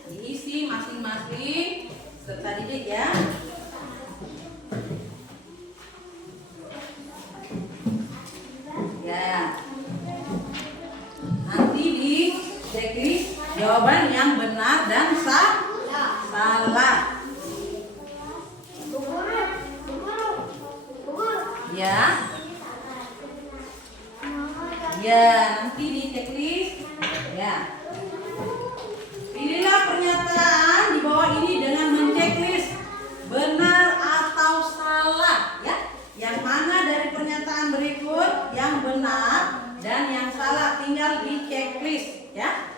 Diisi masing-masing serta didik ya. Ya. Nanti di checklist jawaban yang benar dan salah. Ya. Ya, nanti di checklist ya. Pilihlah pernyataan di bawah ini dengan menceklis benar atau salah ya. Yang mana dari pernyataan berikut yang benar dan yang salah tinggal di checklist ya.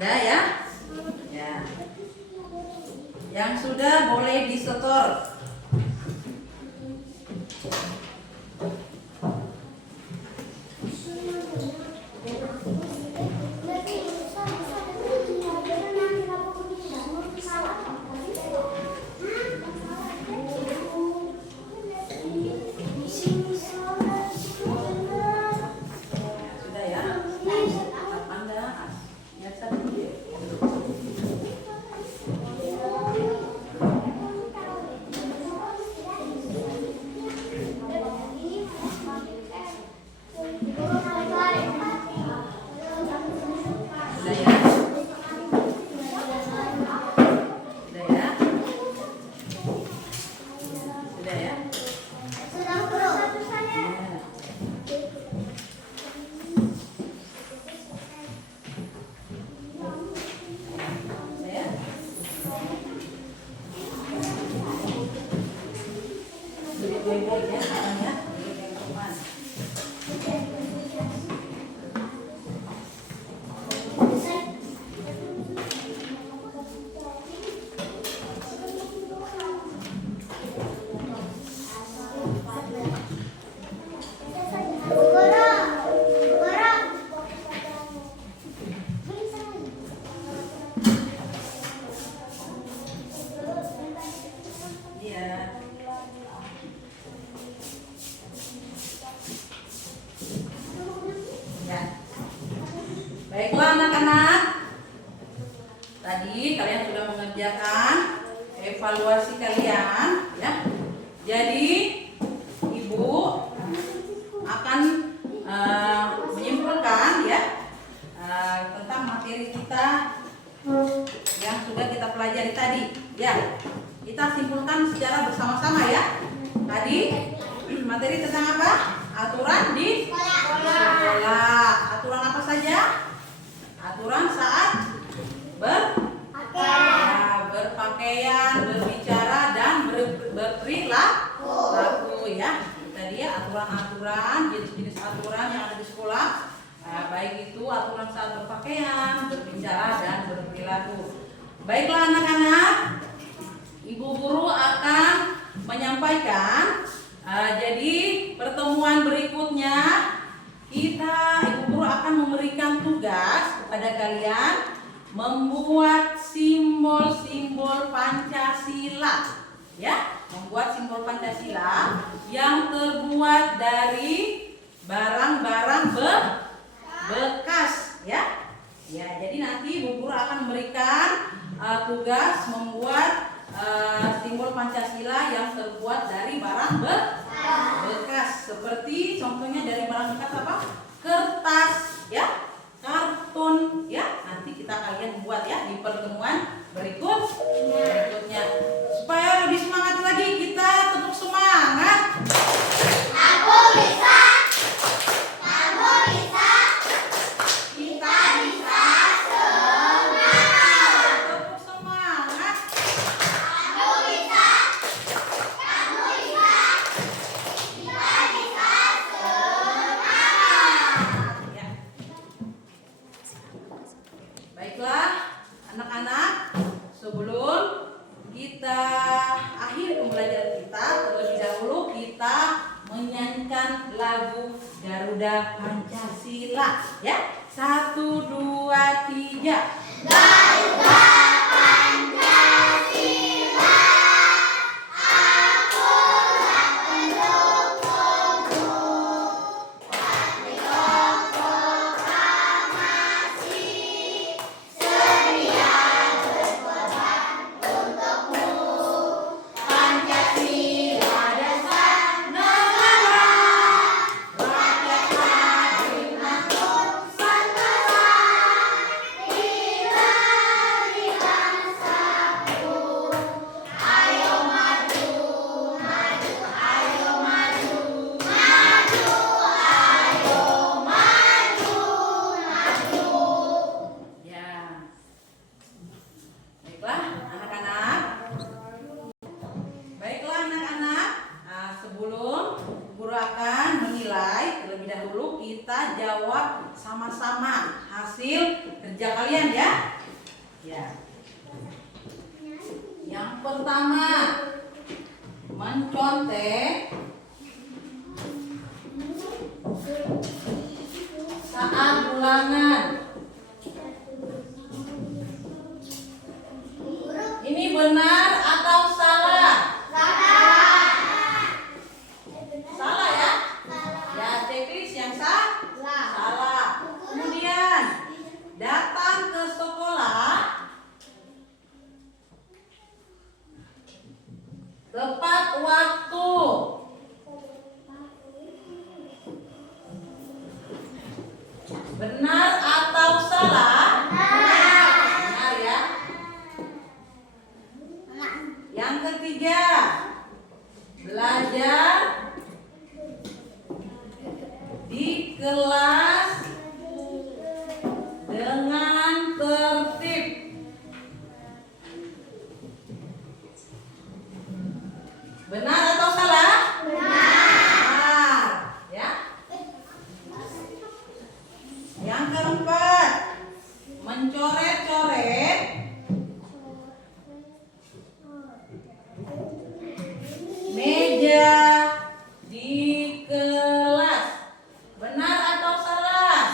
Udah ya? Ya. Yang sudah boleh disetor. Sudah ya? Anda biasa dulu ya. Sudah ya? Sudah ya? Sudah ya? Ya. Duduk baik-baik ya, tangannya duduk yang depan. Iya. Ya. Baiklah anak-anak. Tadi kalian sudah mengerjakan evaluasi kalian ya. Jadi Ibu akan menyimpulkan ya tentang materi kita yang sudah kita pelajari tadi ya. Kita simpulkan secara bersama-sama ya. Tadi materi tentang apa? Aturan di sekolah. Aturan apa saja? Aturan saat berpakaian, berbicara dan berperilaku ya. Tadi ya aturan-aturan, jenis-jenis aturan yang ada di sekolah. Baik itu aturan saat berpakaian, berbicara dan berperilaku. Baiklah anak-anak, Ibu Guru akan menyampaikan. Jadi pertemuan berikutnya Ibu Guru akan memberikan tugas kepada kalian membuat simbol-simbol Pancasila, ya, membuat simbol Pancasila yang terbuat dari barang-barang bekas, ya. Ya, jadi nanti Ibu Guru akan memberikan tugas membuat simbol Pancasila yang terbuat dari barang bekas. Seperti contohnya dari barang bekas apa? Kertas, ya, kartun, ya. Nanti kalian buat ya di pertemuan berikutnya. Supaya lebih semangat lagi, kita tepuk semangat. Aku bisa. Kamu bisa. Kita bisa semangat. Tepuk semangat. Aku bisa. Kamu bisa. Kita bisa semangat. Ya. Baiklah, anak-anak, sebelum kita akhiri pembelajaran kita, terlebih dahulu kita menyanyikan lagu Garuda Pancasila, ya. 1, 2, 3. Garuda Pancasila, akulah pendukungmu. Patriot proklamasi, sedia berkorban untukmu. Pancasila dasar negara, rakyat hadir makmur setara. Bila bangsaku, ayo maju, maju, ayo maju, maju, ayo maju, maju. Ya. Baiklah, anak-anak. Baiklah, anak-anak. Nah, sebelum guru akan menilai, terlebih dahulu kita jawab sama-sama hasil kerja kalian, ya. Ya. Yang pertama, mencontek saat ulangan. Ini benar atau salah? Salah, ya? Ya, checklist yang salah. Kemudian datang ke sekolah tepat waktu. Benar atau salah? Benar, ya. Yang ketiga, belajar di kelas dengan tertib. Benar atau salah? Benar, ya. Yang keempat, mencoret-coret meja di kelas. Benar atau salah?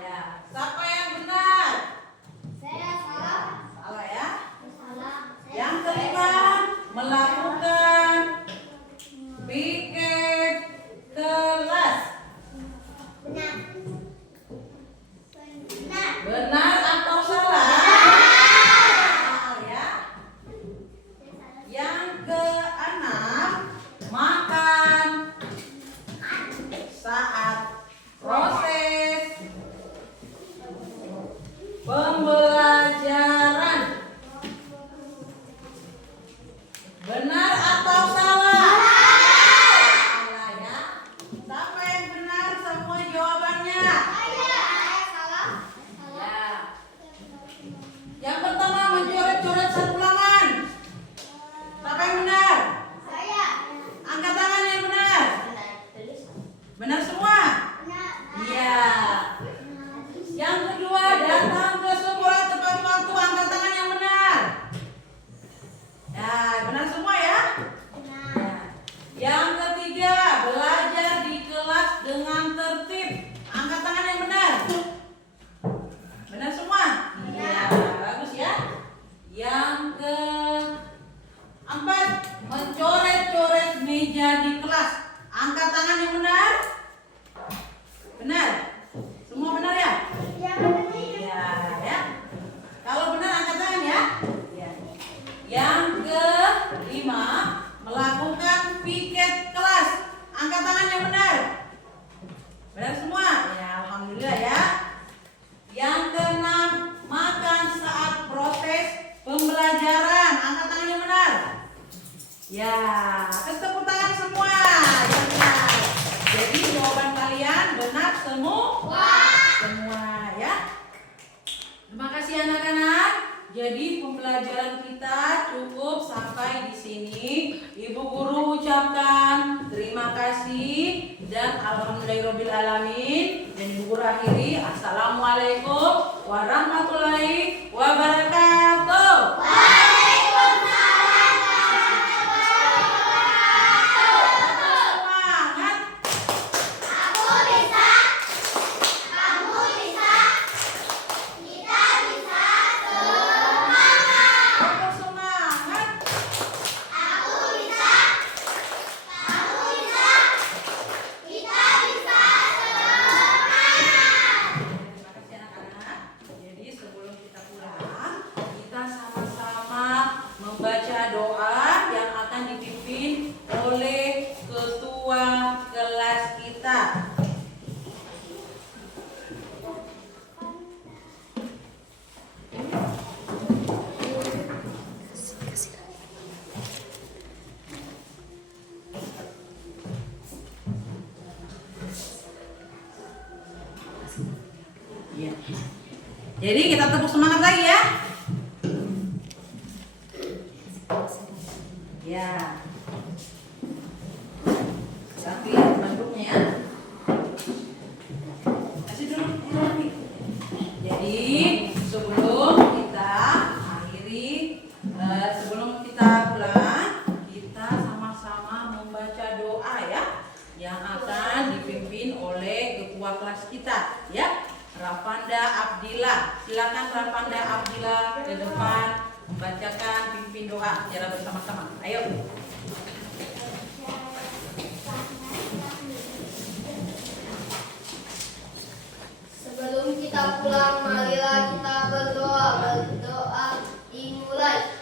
Ya, siapa yang benar? Salah, ya. Yang kelima, melakukan piket kelas. Benar atau salah? Benar, ya. Yang keenam, makan saat proses pembelajaran. Benar atau salah? Salah, ya. Siapa yang benar semua jawabannya? Ya. Yang pertama, mencoret-coret saat ulangan. Siapa yang benar? Angkat tangan yang benar. Benar semua? Iya. Yang kedua, Ya, kasih tepuk tangan semua. Ya, benar. Jadi jawaban kalian benar semua. Semua ya. Terima kasih anak-anak. Jadi pembelajaran kita cukup sampai di sini. Ibu guru ucapkan terima kasih dan alhamdulillahirabbil alamin. Dan ibu guru akhiri assalamualaikum warahmatullahi wabarakatuh. Ya. Jadi kita tepuk semangat lagi ya. Ya. Tapi lihat bentuknya ya. Kasih dulu ini. Jadi sebelum kita akhiri, sebelum kita pulang, kita sama-sama membaca doa ya, yang akan dipimpin oleh ketua kelas kita ya. Rafanda Abdillah, silakan Rafanda Abdillah ke depan membacakan pimpin doa secara bersama-sama. Ayo. Sebelum kita pulang, marilah kita berdoa. Berdoa dimulai.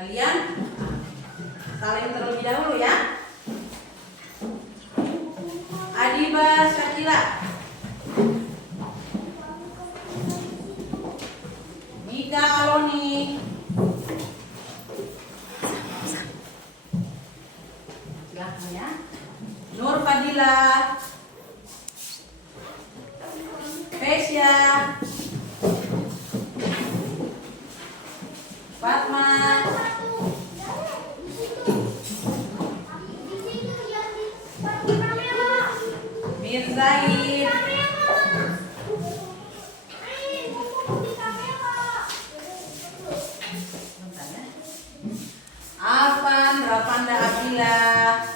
Kalian saling terlebih dahulu ya. Adiba Syakila, Mika Aloni, silahkan ya. Nur Fadila, Fesya, Fatma, Mirzain, Afan Rafanda Abdillah,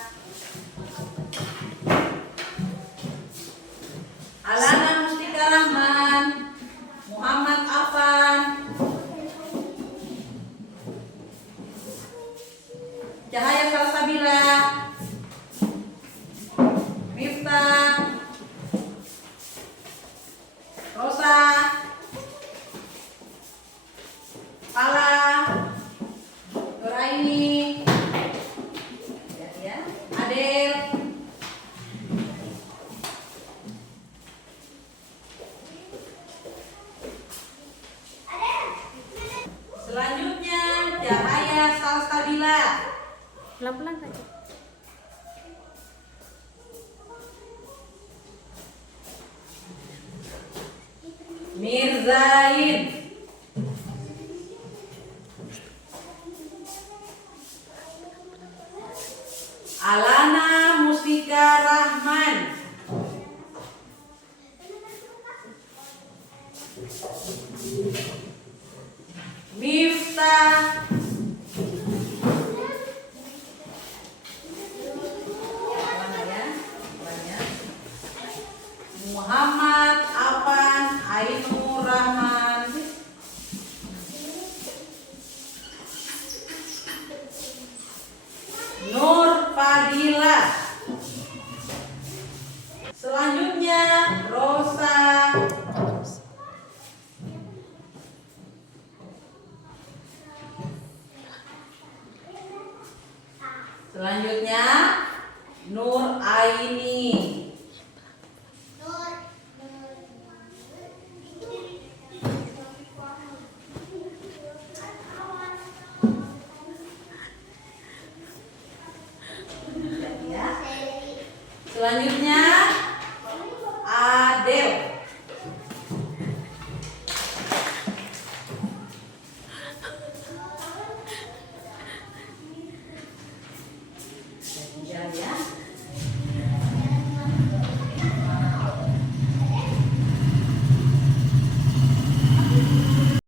Cahaya Salsabila, Miftah, Rosa, Pala, Nuraini, ya, Adel, selanjutnya Cahaya Salsabila, Pelan-pelan saja. Mirzain, Alana Mustika Rahman, Miftah, mana ya? Banyak. Muhammad Afan Ainur Rahman, Nur Fadila. Selanjutnya Rosa, selanjutnya Nur Aini,